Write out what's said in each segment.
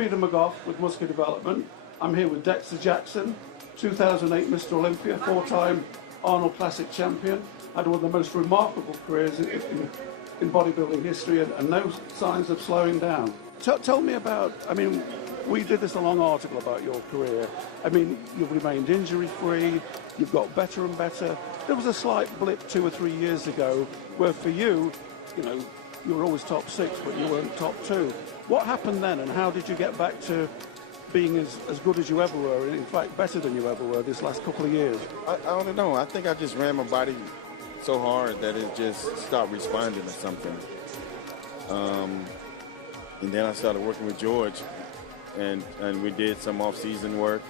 Peter McGough with Muskie Development. I'm here with Dexter Jackson, 2008 Mr. Olympia, four-time Arnold Classic champion. Had one of the most remarkable careers in bodybuilding history and no signs of slowing down. Tell me about, I mean, we did this a long article about your career. I mean, you've remained injury-free, you've got better and better. There was a slight blip 2 or 3 years ago where for you, you know, you were always top 6, but you weren't top 2. What happened then, and how did you get back to being as good as you ever were, and in fact better than you ever were this last couple of years? I don't know. I think I just ran my body so hard that it just stopped responding to something. And then I started working with George, and we did some off-season work,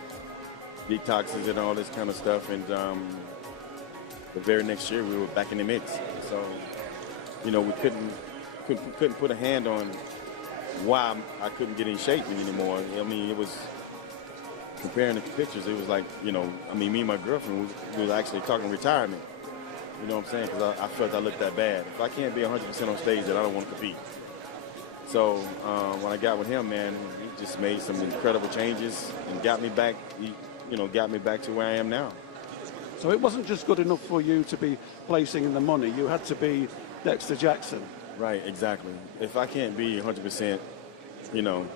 detoxes and all this kind of stuff, and the very next year we were back in the mix. So, you know, we couldn't put a hand on why I couldn't get in shape anymore. I mean, it was, comparing the pictures, it was like, you know, I mean, me and my girlfriend, we was actually talking retirement. You know what I'm saying? Because I felt I looked that bad. If I can't be 100% on stage, then I don't want to compete. So when I got with him, man, he just made some incredible changes and got me back, got me back to where I am now. So it wasn't just good enough for you to be placing in the money. You had to be Dexter Jackson. Right, exactly. If I can't be 100%, you know,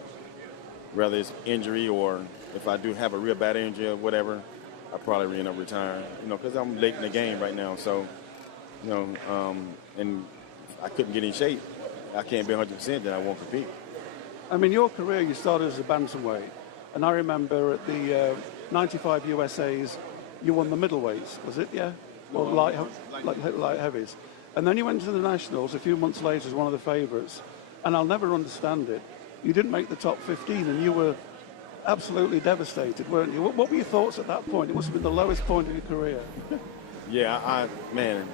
whether it's injury or if I do have a real bad injury or whatever, I probably end up retiring, you know, because I'm late in the game right now. So, you know, and I couldn't get in shape. I can't be 100%, then I won't compete. I mean, your career, you started as a bantamweight. And I remember at the 95 USAs, you won the middleweights, was it? Yeah? Or light heavies. And then you went to the Nationals a few months later as one of the favourites. And I'll never understand it. You didn't make the top 15 and you were absolutely devastated, weren't you? What were your thoughts at that point? It must have been the lowest point of your career. Yeah, man,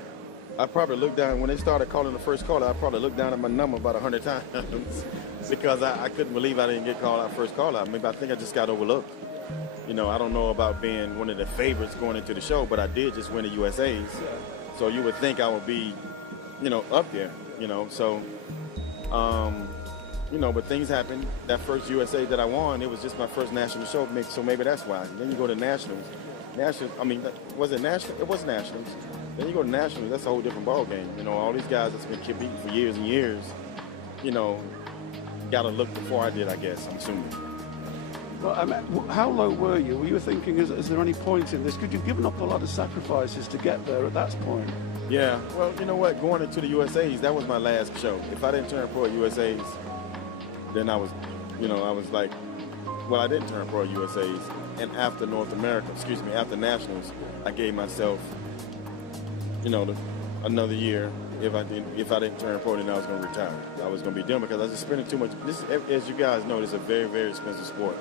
I probably looked down, when they started calling the first call, I probably looked down at my number about 100 times because I couldn't believe I didn't get called out first call out. Maybe I think I just got overlooked. You know, I don't know about being one of the favorites going into the show, but I did just win the USAs. So you would think I would be, you know, up there, you know. So, you know, but things happened. That first USA that I won, it was just my first national show, so maybe that's why. Then you go to Nationals. I mean, was it National? It was Nationals. Then you go to Nationals, that's a whole different ball game. You know, all these guys that's been competing for years and years, you know, got to look before I did, I guess, I'm assuming. Well, I mean, how low were you? Were you thinking, is there any point in this? Could you've given up a lot of sacrifices to get there at that point? Yeah, well, you know what? Going into the USAs, that was my last show. If I didn't turn pro at USAs, then I was, you know, I was like, well, I didn't turn pro at USAs. And after after Nationals, I gave myself, you know, another year. If I didn't turn pro, then I was going to retire. I was going to be done because I was just spending too much. This, as you guys know, this is a very, very expensive sport.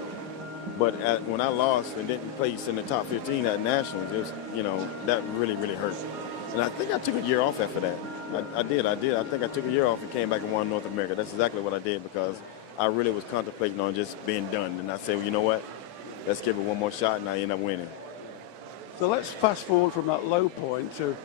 But when I lost and didn't place in the top 15 at Nationals, it was, you know, that really, really hurt. And I think I took a year off after that. I did. I think I took a year off and came back and won North America. That's exactly what I did because I really was contemplating on just being done. And I said, well, you know what? Let's give it one more shot, and I end up winning. So let's fast forward from that low point to,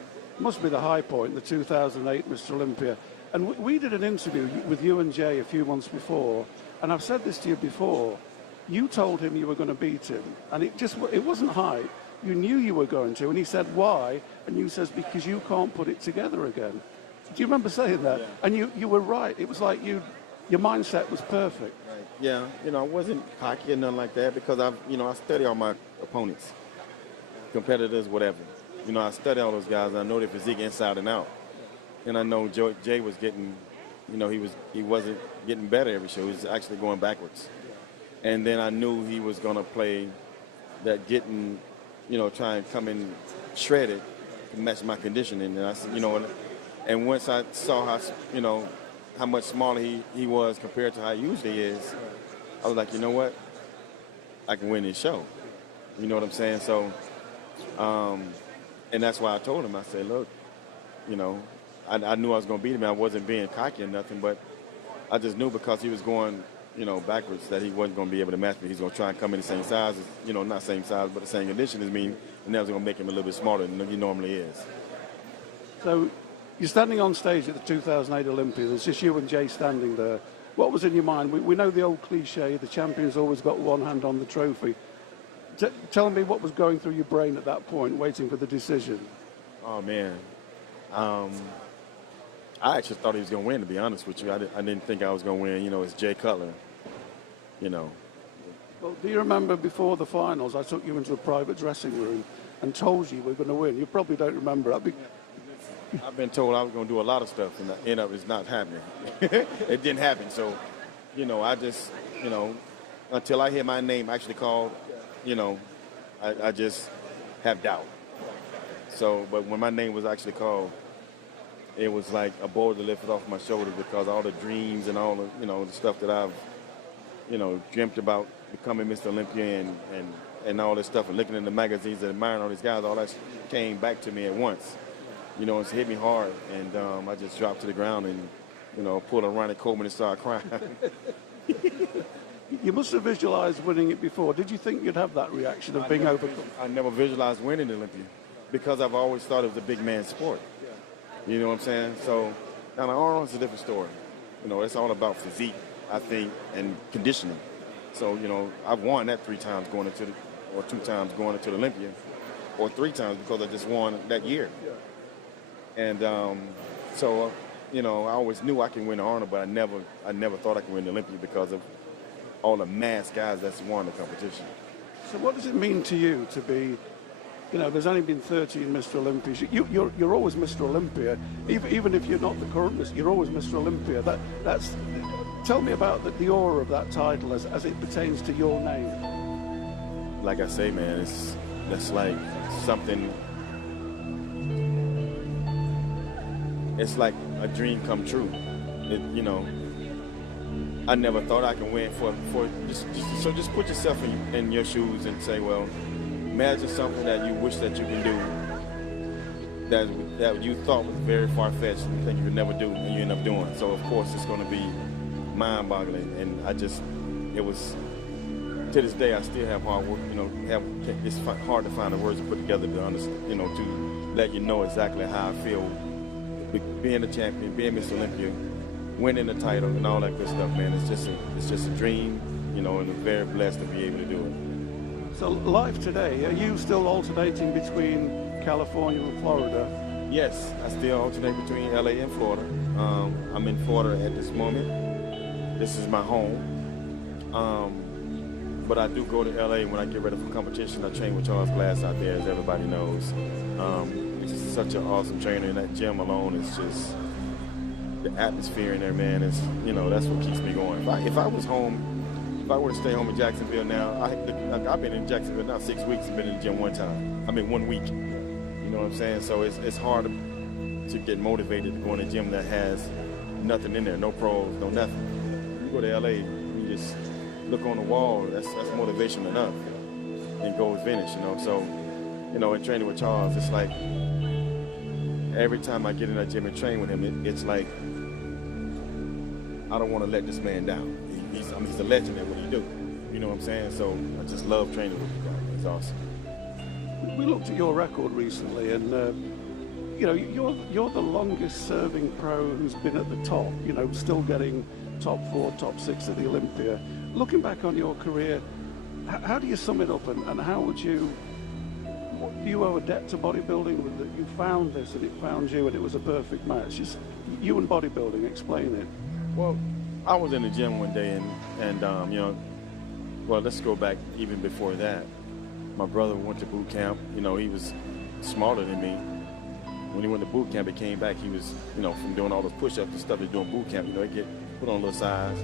must be the high point, the 2008 Mr. Olympia. And we did an interview with you and Jay a few months before, and I've said this to you before. You told him you were going to beat him, and it wasn't hype. You knew you were going to, and he said, why? And you says, because you can't put it together again. Do you remember saying that? Yeah. And you were right. It was like your mindset was perfect. Right. Yeah, you know, I wasn't cocky or nothing like that because I study all my opponents, competitors, whatever. You know, I study all those guys. I know their physique inside and out. And I know Jay was getting, you know, he wasn't getting better every show. He was actually going backwards. And then I knew he was going to play that getting, you know, try and come in shredded to match my conditioning. And I said, you know, and once I saw how, you know, how much smaller he was compared to how he usually is, I was like, you know what? I can win this show. You know what I'm saying? So, and that's why I told him, I said, look, you know, I knew I was going to beat him. I wasn't being cocky or nothing, but I just knew because he was going, you know, backwards that he wasn't going to be able to match me. He's going to try and come in the same size, you know, not same size, but the same condition as me, and that was going to make him a little bit smaller than he normally is. So you're standing on stage at the 2008 Olympia. There's just you and Jay standing there, What was in your mind? We know the old cliche, the champion's always got one hand on the trophy. Tell me what was going through your brain at that point, waiting for the decision. Oh, man. I actually thought he was going to win, to be honest with you. I didn't think I was going to win. You know, it's Jay Cutler, you know. Well, do you remember before the finals, I took you into a private dressing room and told you we were going to win? You probably don't remember. I've been told I was going to do a lot of stuff, and end up it's not happening. It didn't happen. So, you know, I just, you know, until I hear my name actually called, you know, I just have doubt. So, but when my name was actually called, it was like a boulder lifted off my shoulders, because all the dreams and all the, you know, the stuff that I've, you know, dreamt about becoming Mr. Olympia and all this stuff, and looking in the magazines and admiring all these guys, all that came back to me at once. You know, it's hit me hard, and I just dropped to the ground and, you know, pulled a Ronnie Coleman and started crying. You must have visualized winning it before. Did you think you'd have that reaction of being overcome? I never visualized winning the Olympia, because I've always thought it was a big man sport. You know what I'm saying? So now the Arnold's a different story. You know, it's all about physique, I think, and conditioning. So, you know, I've won that 3 times going into or 2 times going into the Olympia, or 3 times because I just won that year. And so, you know, I always knew I could win the Arnold, but I never thought I could win the Olympia because of all the mass guys that's won the competition. So what does it mean to you to be, you know, there's only been 13 Mr. Olympias. You're always Mr. Olympia, even if you're not the current Mr. You're always Mr. Olympia. That's. Tell me about the aura of that title as it pertains to your name. Like I say, man, that's like something. It's like a dream come true. You know, I never thought I could win so just put yourself in your shoes and say, well, imagine something that you wish that you can do that you thought was very far-fetched and think you could never do, and you end up doing. So of course it's going to be mind-boggling, and it was, to this day I still have hard work, you know, it's hard to find the words to put together to understand, you know, to let you know exactly how I feel being a champion, being Mr. Olympia, winning the title and all that good stuff, man. It's just a dream, you know, and I'm very blessed to be able to do it. So life today, are you still alternating between California and Florida? Yes, I still alternate between LA and Florida. I'm in Florida at this moment. This is my home. But I do go to LA when I get ready for competition. I train with Charles Glass out there, as everybody knows. He's such an awesome trainer, and that gym alone is just, the atmosphere in there, man, is, you know, that's what keeps me going. If I was home, if I were to stay home in Jacksonville now, I've been in Jacksonville now 6 weeks and been in the gym 1 week. You know what I'm saying? So it's hard to get motivated to go in a gym that has nothing in there, no pros, no nothing. You go to LA, you just look on the wall, that's motivation enough, and go finish, you know. So, you know, in training with Charles, it's like every time I get in that gym and train with him, it's like I don't want to let this man down. He's a legend at what he do. You know what I'm saying? So I just love training with him. It's awesome. We looked at your record recently, and you know, you're the longest serving pro who's been at the top. You know, still getting top 4, top 6 at the Olympia. Looking back on your career, how do you sum it up, and how would you? Do you owe a debt to bodybuilding with that you found this and it found you and it was a perfect match? Just you and bodybuilding, explain it. Well, I was in the gym one day and you know, well, let's go back even before that. My brother went to boot camp. You know, he was smaller than me. When he went to boot camp, he came back. He was, you know, from doing all those push-ups and stuff he's doing boot camp, you know, he get put on a little size.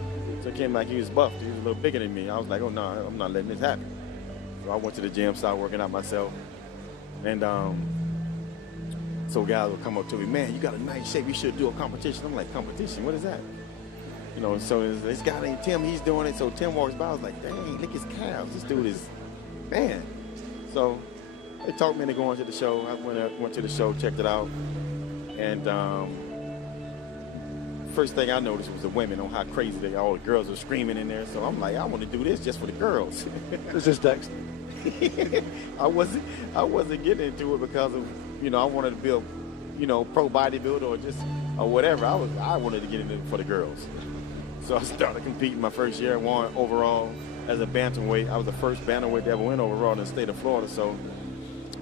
So he came back, he was buffed. He was a little bigger than me. I was like, oh, no, I'm not letting this happen. So I went to the gym, started working out myself. And so guys would come up to me, man, you got a nice shape. You should do a competition. I'm like, competition? What is that? You know, so this guy named Tim, he's doing it. So Tim walks by. I was like, dang, look at his calves. This dude is, man. So they talked me into going to the show. I went to the show, checked it out. And first thing I noticed was the women, on how crazy all the girls were screaming in there. So I'm like, I want to do this just for the girls. This is Dexter. I wasn't getting into it because of, you know, I wanted to be a, you know, pro bodybuilder or whatever. I wanted to get into it for the girls. So I started competing my first year, won overall as a bantamweight. I was the first bantamweight to ever win overall in the state of Florida. So,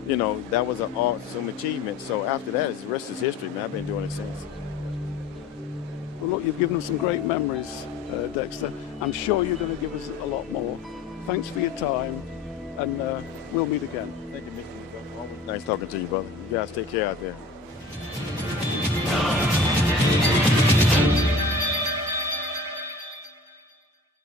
you know, that was an awesome achievement. So after that, the rest is history, man. I've been doing it since. Well, look, you've given us some great memories, Dexter. I'm sure you're going to give us a lot more. Thanks for your time, and we'll meet again. Thank you, Mr. Nice talking to you, brother. You guys take care out there.